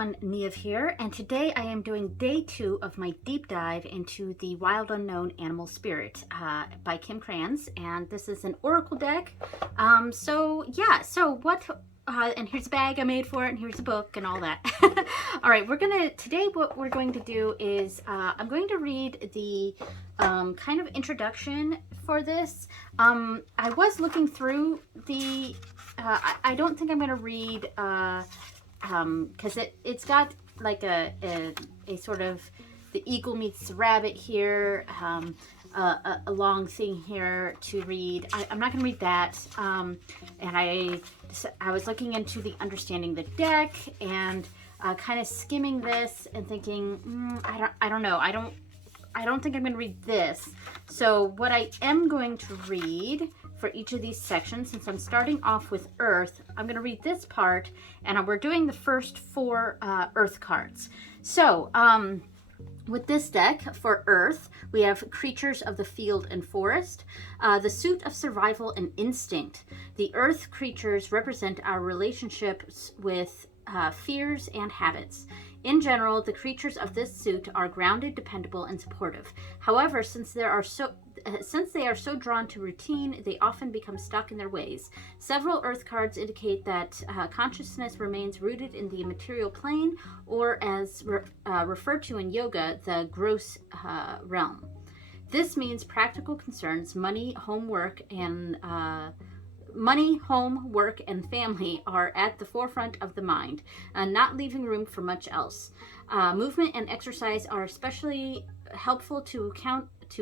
everyone, Niev here, and today I am doing day 2 of my deep dive into the Wild Unknown Animal Spirit by Kim Krans, and this is an Oracle deck. And here's a bag I made for it, and here's a book and all that. All right, today what we're going to do is I'm going to read the kind of introduction for this. I was looking through the, I don't think I'm going to read, because it's got like a sort of the eagle meets the rabbit here, a long thing here to read. I'm not going to read that. And I was looking into the understanding the deck and kind of skimming this and thinking, I don't know. I don't think I'm going to read this. So what I am going to read for each of these sections, since I'm starting off with Earth, I'm going to read this part, and we're doing the first 4 Earth cards. So with this deck for Earth, we have Creatures of the Field and Forest, the Suit of Survival and Instinct. The Earth creatures represent our relationships with fears and habits. In general, the creatures of this suit are grounded, dependable, and supportive. However, since they are so drawn to routine, they often become stuck in their ways. Several Earth cards indicate that consciousness remains rooted in the material plane, or as referred to in yoga, the gross realm. This means practical concerns, money, home, work, and family are at the forefront of the mind, not leaving room for much else. Movement and exercise are especially helpful to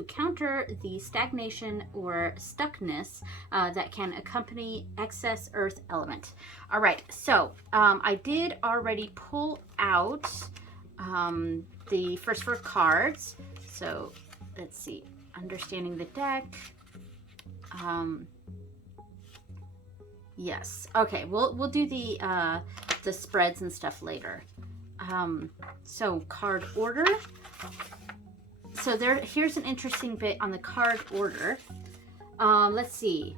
counter the stagnation or stuckness that can accompany excess earth element. All right, so I did already pull out the first 4 cards. So let's see, understanding the deck. Yes. Okay. We'll do the spreads and stuff later. So card order. So here's an interesting bit on the card order. Let's see.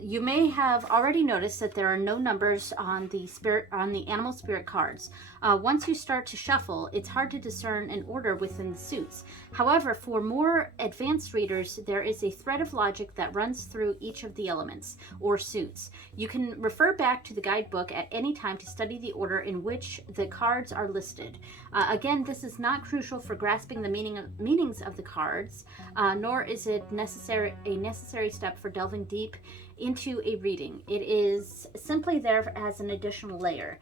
You may have already noticed that there are no numbers on the animal spirit cards. Once you start to shuffle, it's hard to discern an order within the suits. However, for more advanced readers, there is a thread of logic that runs through each of the elements or suits. You can refer back to the guidebook at any time to study the order in which the cards are listed. Again, this is not crucial for grasping the meanings of the cards, nor is it a necessary step for delving deep into a reading. It is simply there as an additional layer.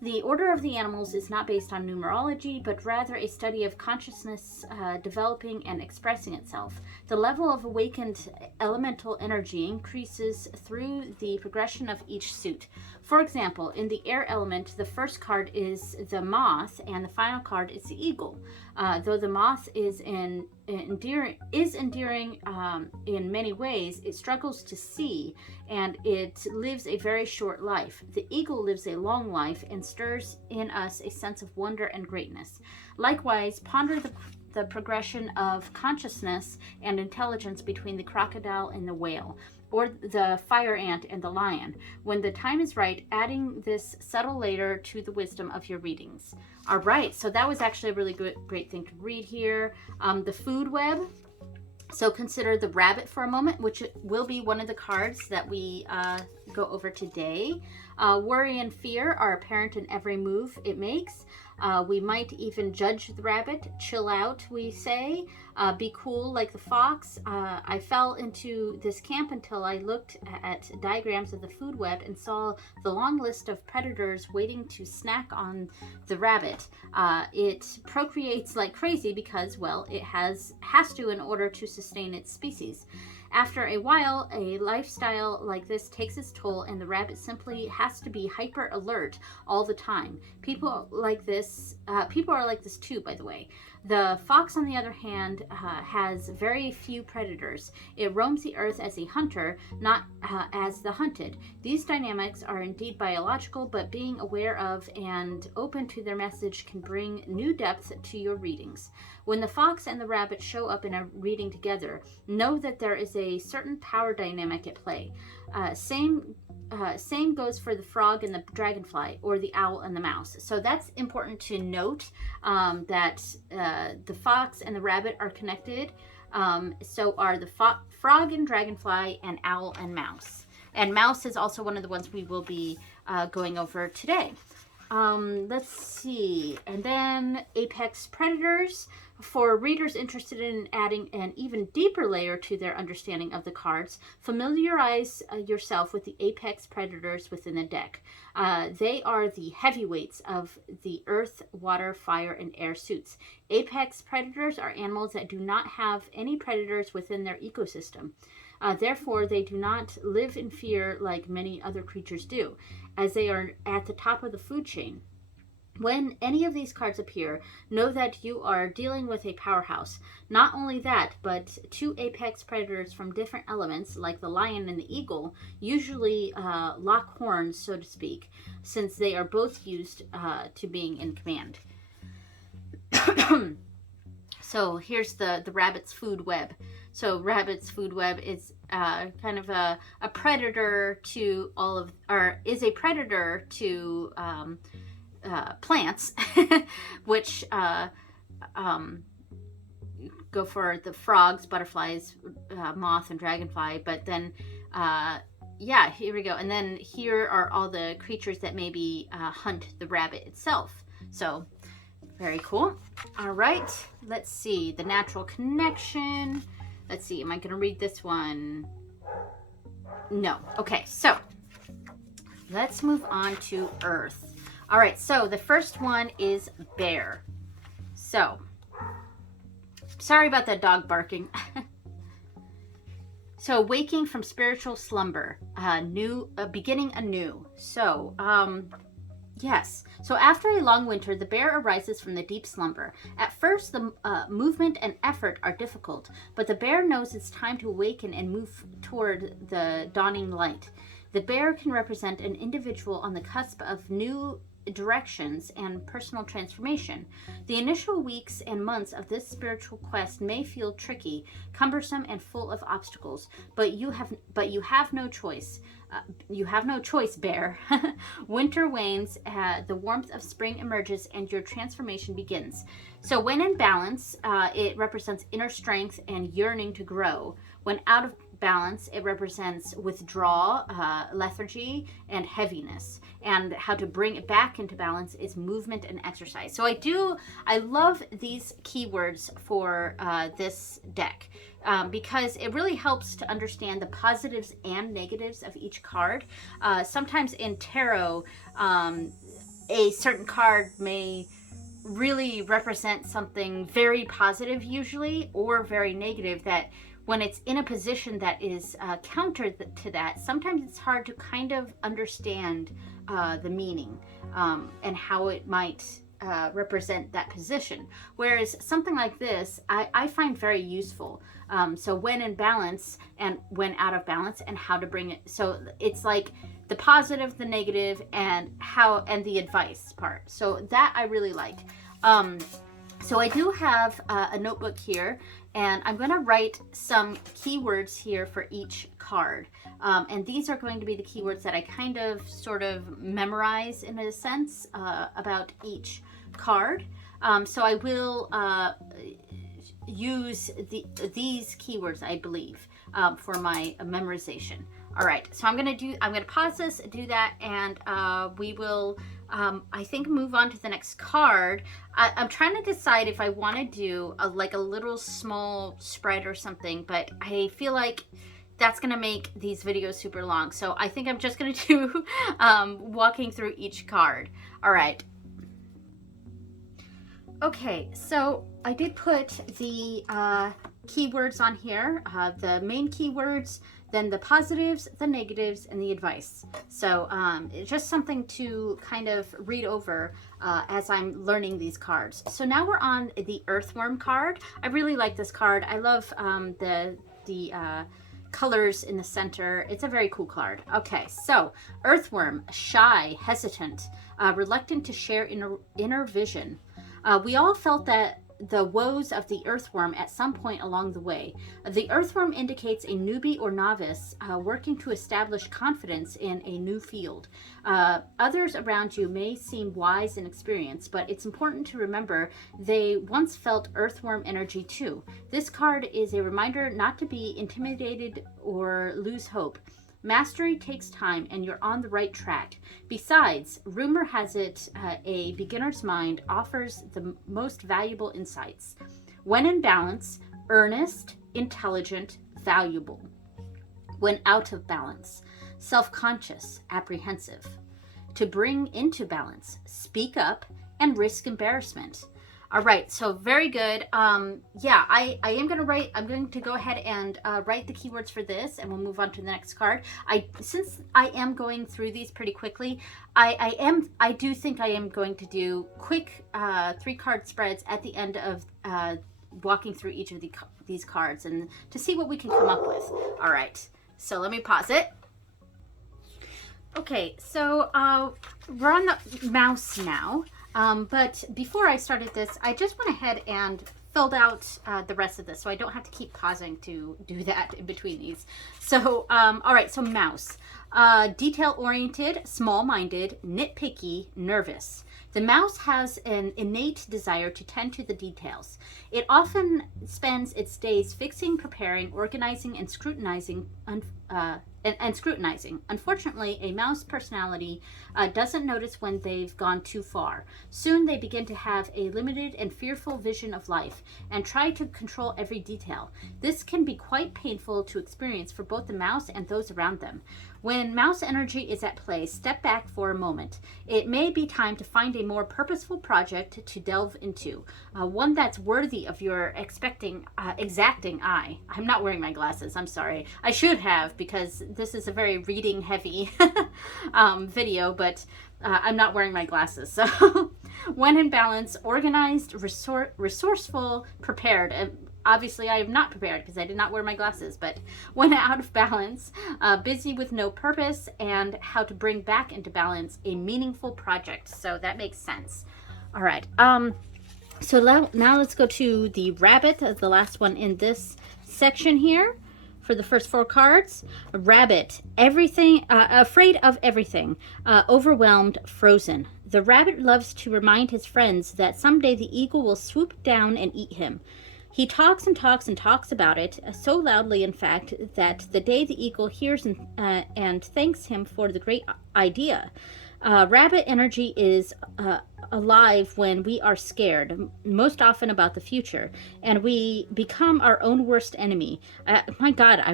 The order of the animals is not based on numerology, but rather a study of consciousness developing and expressing itself. The level of awakened elemental energy increases through the progression of each suit. For example, in the air element, the first card is the moth, and the final card is the eagle. Though the moth is endearing in many ways, it struggles to see, and it lives a very short life. The eagle lives a long life and stirs in us a sense of wonder and greatness. Likewise, ponder the progression of consciousness and intelligence between the crocodile and the whale, or the fire ant and the lion. When the time is right, adding this subtle layer to the wisdom of your readings. All right, so that was actually a really great thing to read here. The food web. So consider the rabbit for a moment, which will be one of the cards that we go over today. Worry and fear are apparent in every move it makes. We might even judge the rabbit. Chill out, we say. Be cool like the fox. I fell into this camp until I looked at diagrams of the food web and saw the long list of predators waiting to snack on the rabbit. It procreates like crazy because, well, it has to in order to sustain its species. After a while, a lifestyle like this takes its toll, and the rabbit simply has to be hyper alert all the time. People are like this too, by the way. The fox, on the other hand, has very few predators. It roams the earth as a hunter, not as the hunted. These dynamics are indeed biological, but being aware of and open to their message can bring new depth to your readings. When the fox and the rabbit show up in a reading together, know that there is a certain power dynamic at play. Same goes for the frog and the dragonfly, or the owl and the mouse. So that's important to note, that the fox and the rabbit are connected. So are the frog and dragonfly, and owl and mouse. And mouse is also one of the ones we will be going over today. Let's see. And then apex predators. For readers interested in adding an even deeper layer to their understanding of the cards, familiarize yourself with the apex predators within the deck. They are the heavyweights of the earth, water, fire, and air suits. Apex predators are animals that do not have any predators within their ecosystem. Therefore, they do not live in fear like many other creatures do, as they are at the top of the food chain. When any of these cards appear, know that you are dealing with a powerhouse. Not only that, but two apex predators from different elements, like the lion and the eagle, usually lock horns, so to speak, since they are both used to being in command. So here's the rabbit's food web. So rabbit's food web is kind of a predator to all of, or is a predator to plants, which go for the frogs, butterflies, moth, and dragonfly. But then, yeah, here we go. And then here are all the creatures that maybe hunt the rabbit itself. So very cool. All right, let's see. The natural connection. Let's see. Am I going to read this one? No. Okay, so let's move on to Earth. All right, so the first one is bear. So, sorry about that dog barking. So, waking from spiritual slumber, beginning anew. So, yes. So, after a long winter, the bear arises from the deep slumber. At first, the movement and effort are difficult, but the bear knows it's time to awaken and move toward the dawning light. The bear can represent an individual on the cusp of new directions and personal transformation. The initial weeks and months of this spiritual quest may feel tricky, cumbersome, and full of obstacles, but you have no choice. You have no choice, bear. Winter wanes, the warmth of spring emerges, and your transformation begins. So when in balance, it represents inner strength and yearning to grow. When out of balance, it represents withdrawal, lethargy, and heaviness. And how to bring it back into balance is movement and exercise. So I love these keywords for this deck, because it really helps to understand the positives and negatives of each card. Sometimes in tarot, a certain card may really represent something very positive usually, or very negative, that when it's in a position that is counter to that, sometimes it's hard to kind of understand the meaning and how it might represent that position. Whereas something like this, I find very useful. So when in balance and when out of balance, and how to bring it. So it's like the positive, the negative, and the advice part. So that I really like. So I do have a notebook here, and I'm going to write some keywords here for each card. And these are going to be the keywords that I kind of sort of memorize in a sense about each card. So I will use these keywords, I believe, for my memorization. All right, so I'm gonna pause this, do that, and we will, I think, move on to the next card. I'm trying to decide if I want to do a little small spread or something, but I feel like that's gonna make these videos super long. So I think I'm just gonna do walking through each card. All right. Okay, so I did put the keywords on here, the main keywords, then the positives, the negatives, and the advice. So it's just something to kind of read over as I'm learning these cards. So now we're on the Earthworm card. I really like this card. I love the colors in the center. It's a very cool card. Okay, so Earthworm, shy, hesitant, reluctant to share inner vision. We all felt that the woes of the earthworm at some point along the way. The earthworm indicates a newbie or novice working to establish confidence in a new field. Others around you may seem wise and experienced, but it's important to remember they once felt earthworm energy too. This card is a reminder not to be intimidated or lose hope. Mastery takes time and you're on the right track. Besides, rumor has it a beginner's mind offers the most valuable insights. When in balance, earnest, intelligent, valuable. When out of balance, self-conscious, apprehensive. To bring into balance, speak up and risk embarrassment. All right, so very good. Yeah, I am going to write, I'm going to go ahead and write the keywords for this, and we'll move on to the next card. Since I am going through these pretty quickly, I do think I am going to do quick 3-card spreads at the end of walking through each of these cards and to see what we can come up with. All right, so let me pause it. Okay, so we're on the mouse now. But before I started this, I just went ahead and filled out the rest of this, so I don't have to keep pausing to do that in between these. So, all right, so mouse. Detail-oriented, small-minded, nitpicky, nervous. The mouse has an innate desire to tend to the details. It often spends its days fixing, preparing, organizing, and scrutinizing. Unfortunately, a mouse personality doesn't notice when they've gone too far. Soon they begin to have a limited and fearful vision of life and try to control every detail. This can be quite painful to experience for both the mouse and those around them. When mouse energy is at play, step back for a moment. It may be time to find a more purposeful project to delve into, one that's worthy of your exacting eye. I'm not wearing my glasses, I'm sorry. I should have, because this is a very reading heavy video, but I'm not wearing my glasses. So when in balance, organized, resourceful, prepared. Obviously, I am not prepared because I did not wear my glasses, but when out of balance, busy with no purpose, and how to bring back into balance a meaningful project. So that makes sense. All right. So now let's go to the rabbit, the last one in this section here. For the first 4 cards, rabbit, everything, afraid of everything, overwhelmed, frozen. The rabbit loves to remind his friends that someday the eagle will swoop down and eat him. He talks and talks and talks about it, so loudly, in fact, that the day the eagle hears and thanks him for the great idea. Rabbit energy is alive when we are scared, most often about the future, and we become our own worst enemy. My God, I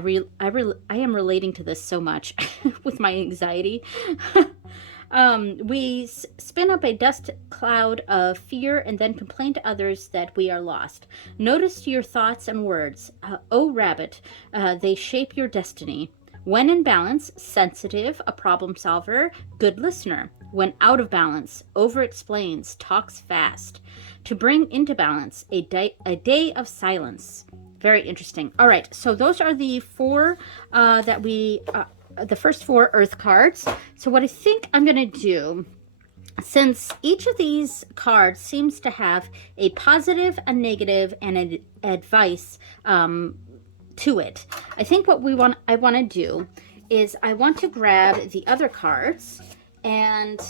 am relating to this so much with my anxiety. We spin up a dust cloud of fear and then complain to others that we are lost. Notice your thoughts and words. Oh, rabbit, they shape your destiny. When in balance, sensitive, a problem solver, good listener. When out of balance, over-explains, talks fast. To bring into balance, a day of silence. Very interesting. All right, so those are the 4 that we... the first 4 earth cards. So what I think I'm going to do, since each of these cards seems to have a positive, a negative, and an advice to it, I think what I want to do is I want to grab the other cards, and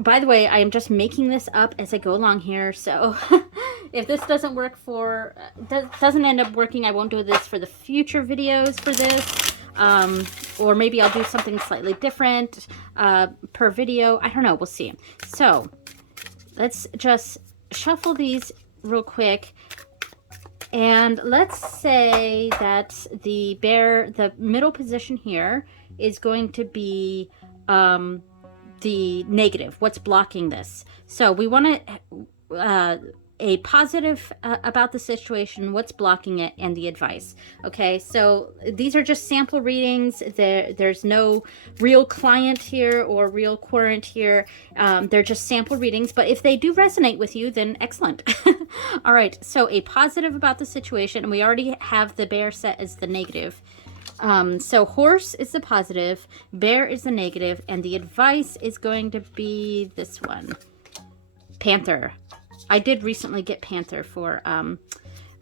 by the way, I am just making this up as I go along here, so if this doesn't work doesn't end up working, I won't do this for the future videos for this. Or maybe I'll do something slightly different per video. I don't know. We'll see. So let's just shuffle these real quick. And let's say that the middle position here is going to be the negative. What's blocking this? So we want to... a positive about the situation, what's blocking it, and the advice. Okay, so these are just sample readings. There's no real client here or real querent here. They're just sample readings, but if they do resonate with you, then excellent. All right, so a positive about the situation, and we already have the bear set as the negative. So horse is the positive, bear is the negative, and the advice is going to be this one. Panther. I did recently get Panther for,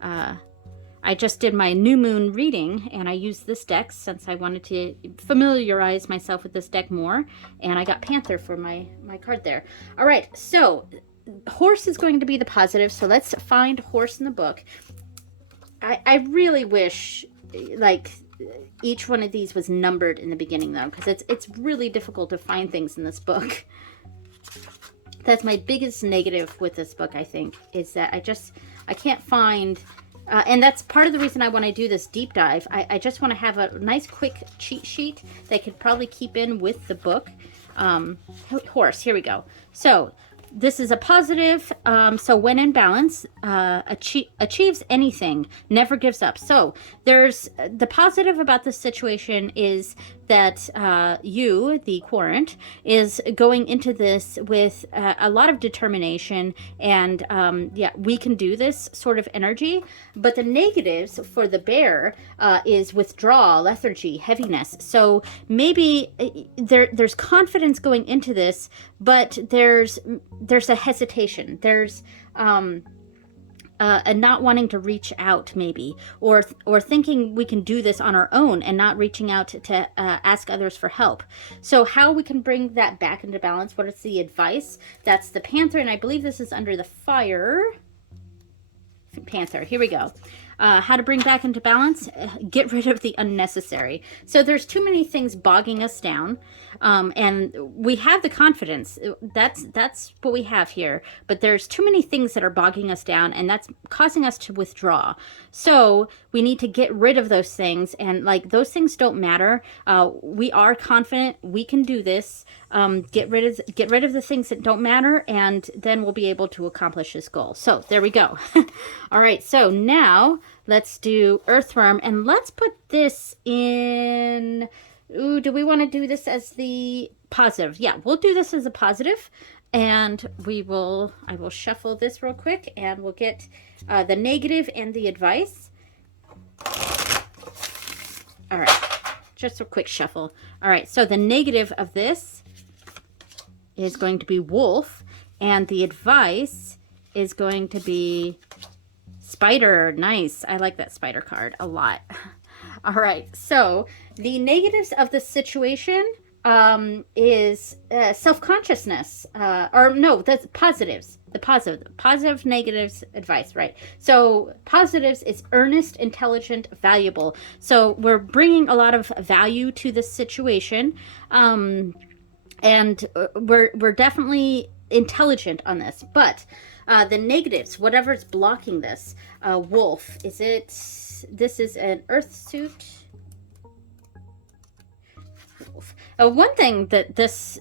I just did my new moon reading, and I used this deck since I wanted to familiarize myself with this deck more, and I got Panther for my card there. All right, so horse is going to be the positive, so let's find horse in the book. I really wish, like, each one of these was numbered in the beginning, though, because it's really difficult to find things in this book. That's my biggest negative with this book, I think, is that I can't find, and that's part of the reason I want to do this deep dive. I just want to have a nice quick cheat sheet that I could probably keep in with the book. Horse, here we go. So this is a positive, so when in balance, achieves anything, never gives up. So there's the positive about this situation is that you, the querent, is going into this with a lot of determination and yeah, we can do this sort of energy. But the negatives for the bear is withdrawal, lethargy, heaviness. So maybe there's confidence going into this, but there's a hesitation. There's a not wanting to reach out, maybe, or thinking we can do this on our own and not reaching out to ask others for help. So how we can bring that back into balance? What is the advice? That's the Panther, and I believe this is under the fire. Panther, here we go. How to bring back into balance, get rid of the unnecessary. So there's too many things bogging us down, and we have the confidence. That's what we have here, but there's too many things that are bogging us down, and that's causing us to withdraw. So we need to get rid of those things, and like those things don't matter. We are confident, we can do this. Get rid of the things that don't matter, and then we'll be able to accomplish this goal. So there we go. All right, so now let's do Earthworm, and let's put this in. Ooh, do we want to do this as the positive? Yeah, we'll do this as a positive, and I will shuffle this real quick, and we'll get the negative and the advice. All right, just a quick shuffle. All right, so the negative of this is going to be wolf, and the advice is going to be spider. Nice. I like that spider card a lot. All right, so the negatives of the situation is self-consciousness, or no, that's positives. The positive, negatives, advice, right? So positives is earnest, intelligent, valuable. So we're bringing a lot of value to this situation, and we're definitely intelligent on this. But the negatives, whatever's blocking this, wolf, this is an earth suit. One thing that this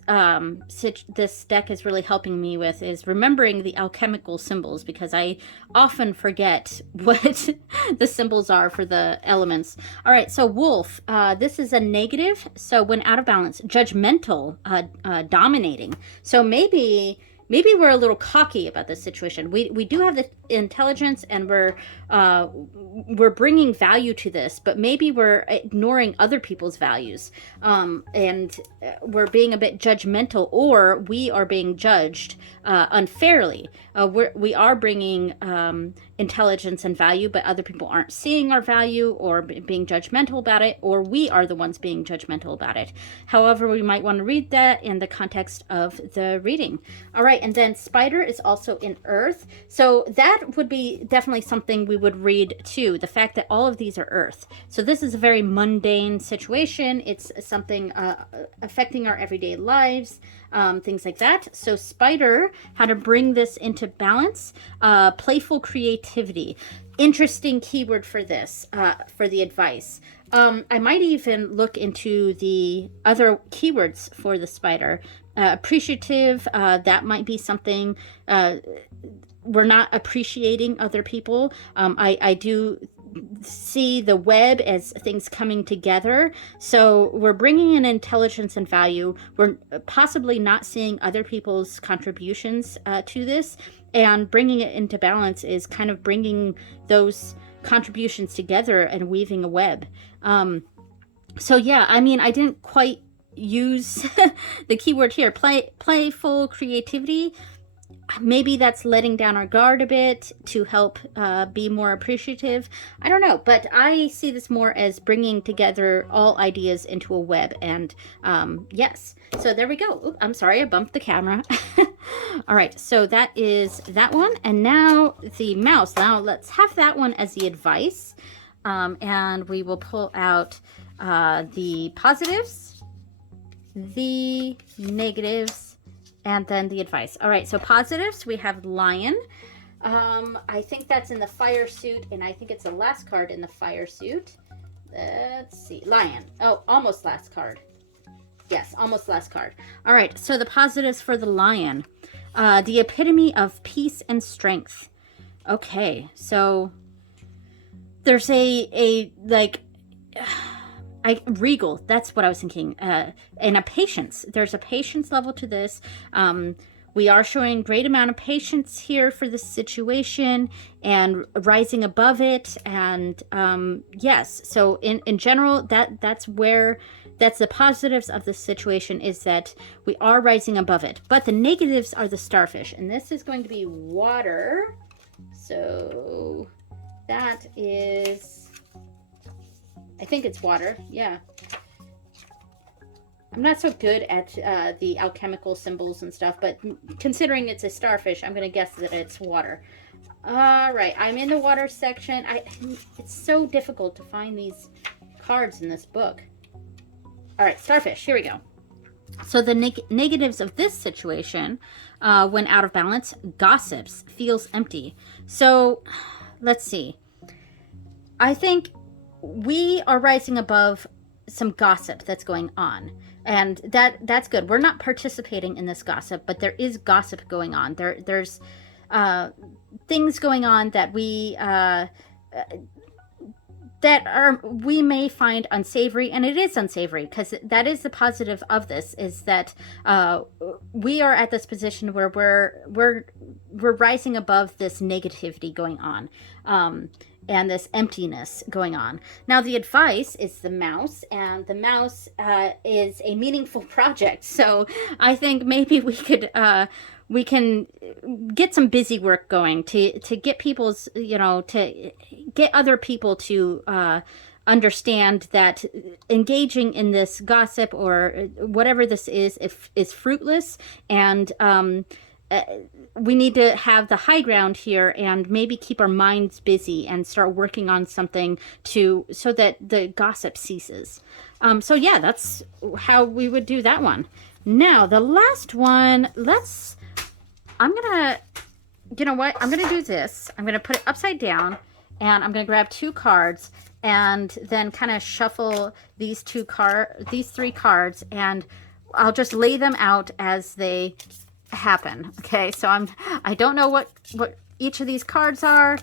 deck is really helping me with is remembering the alchemical symbols, because I often forget what the symbols are for the elements. All right, so wolf, this is a negative. So when out of balance, judgmental, dominating. So maybe we're a little cocky about this situation. We do have the intelligence, and we're bringing value to this, but maybe we're ignoring other people's values, and we're being a bit judgmental, or we are being judged unfairly. We are bringing intelligence and value, but other people aren't seeing our value or being judgmental about it, or we are the ones being judgmental about it. However, we might want to read that in the context of the reading. All right, and then spider is also in earth. So that would be definitely something we would read too, the fact that all of these are earth. So this is a very mundane situation. It's something affecting our everyday lives, things like that. So spider, how to bring this into balance, playful creativity. Interesting keyword for this, for the advice. I might even look into the other keywords for the spider. Appreciative, that might be something. We're not appreciating other people. I do see the web as things coming together. So we're bringing in intelligence and value. We're possibly not seeing other people's contributions to this, and bringing it into balance is kind of bringing those contributions together and weaving a web. So yeah, I mean, I didn't quite use the keyword here, playful creativity. maybe that's letting down our guard a bit to help be more appreciative. I don't know, but I see this more as bringing together all ideas into a web. And yes, so there we go. Oop, I'm sorry, I bumped the camera. All right, so that is that one. And now the mouse. Now let's have that one as the advice. And we will pull out the positives, the negatives, and then the advice. All right, so positives, we have lion. I think that's in the fire suit, and I think it's the last card in the fire suit. Let's see, lion. Oh, almost last card. Yes, almost last card. All right, so the positives for the lion. The epitome of peace and strength. Okay, so there's a like... regal, that's what I was thinking, and a patience. There's a patience level to this. We are showing great amount of patience here for this situation and rising above it. And yes, so in general, that's the positives of this situation, is that we are rising above it. But the negatives are the starfish, and this is going to be water. So that is... I think it's water, yeah. I'm not so good at the alchemical symbols and stuff, but considering it's a starfish, I'm going to guess that it's water. All right, I'm in the water section. It's so difficult to find these cards in this book. All right, starfish, here we go. So the negatives of this situation, when out of balance, gossips, feels empty. So let's see. I think we are rising above some gossip that's going on, and that's good. We're not participating in this gossip, but there is gossip going on. There's things going on that we may find unsavory, and it is unsavory, because that is the positive of this, is that we are at this position where we're rising above this negativity going on. And this emptiness going on. Now the advice is the mouse, and the mouse is a meaningful project. So I think maybe we can get some busy work going to get people's, to get other people to understand that engaging in this gossip or whatever this is fruitless, and we need to have the high ground here and maybe keep our minds busy and start working on something so that the gossip ceases. So yeah, that's how we would do that one. Now the last one, I'm gonna do this. I'm gonna put it upside down, and I'm gonna grab 2 cards and then kind of shuffle these 3 cards, and I'll just lay them out as they happen. Okay, so I don't know what each of these cards are,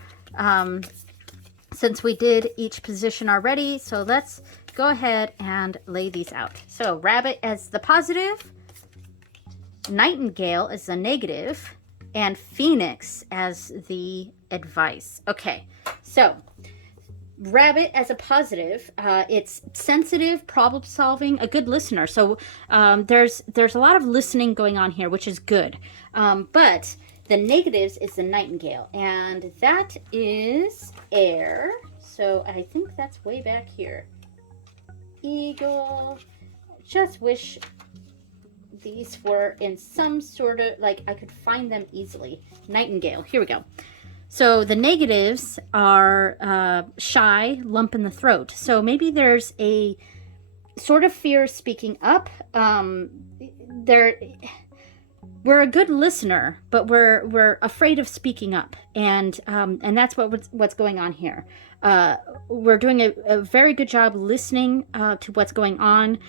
since we did each position already. So let's go ahead and lay these out. So rabbit as the positive, nightingale as the negative, and phoenix as the advice. Okay, so rabbit as a positive, it's sensitive, problem solving, a good listener. So there's a lot of listening going on here, which is good. But the negatives is the nightingale, and that is air. So I think that's way back here. Eagle. Just wish these were in some sort of, like, I could find them easily. Nightingale. Here we go. So the negatives are shy, lump in the throat. So maybe there's a sort of fear of speaking up. We're a good listener, but we're afraid of speaking up, and that's what's going on here. We're doing a very good job listening to what's going on,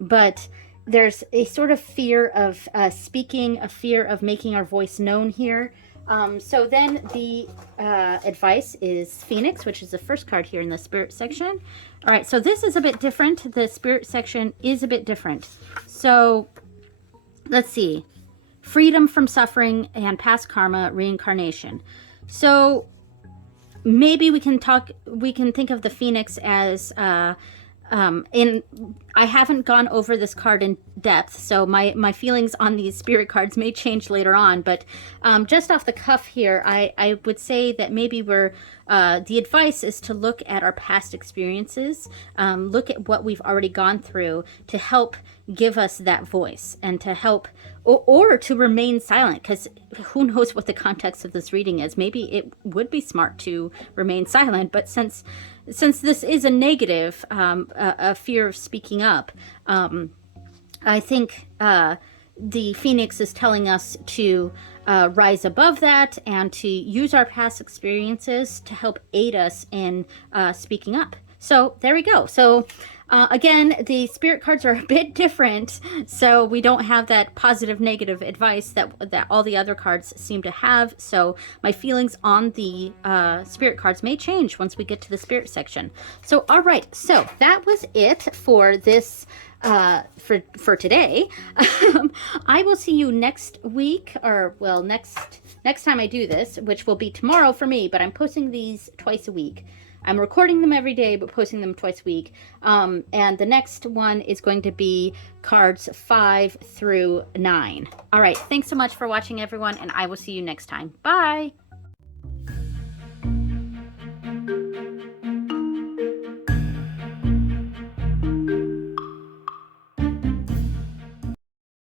but there's a sort of fear of speaking, a fear of making our voice known here. So then the advice is Phoenix, which is the first card here in the spirit section. All right, so this is a bit different. The spirit section is a bit different. So let's see. Freedom from suffering and past karma, reincarnation. So maybe we can think of the Phoenix as I haven't gone over this card in depth, so my feelings on these spirit cards may change later on, but just off the cuff here, I would say that maybe the advice is to look at our past experiences, look at what we've already gone through to help give us that voice, and to help, or to remain silent, because who knows what the context of this reading is. Maybe it would be smart to remain silent, but since this is a negative, a fear of speaking up, I think the Phoenix is telling us to rise above that and to use our past experiences to help aid us in speaking up. So there we go. So again, the spirit cards are a bit different, so we don't have that positive negative advice that all the other cards seem to have. So my feelings on the spirit cards may change once we get to the spirit section. So all right, so that was it for this for today. I will see you next week, or well, next time I do this, which will be tomorrow for me, but I'm posting these twice a week. I'm recording them every day, but posting them twice a week. And the next one is going to be cards 5 through 9. All right, thanks so much for watching, everyone, and I will see you next time. Bye!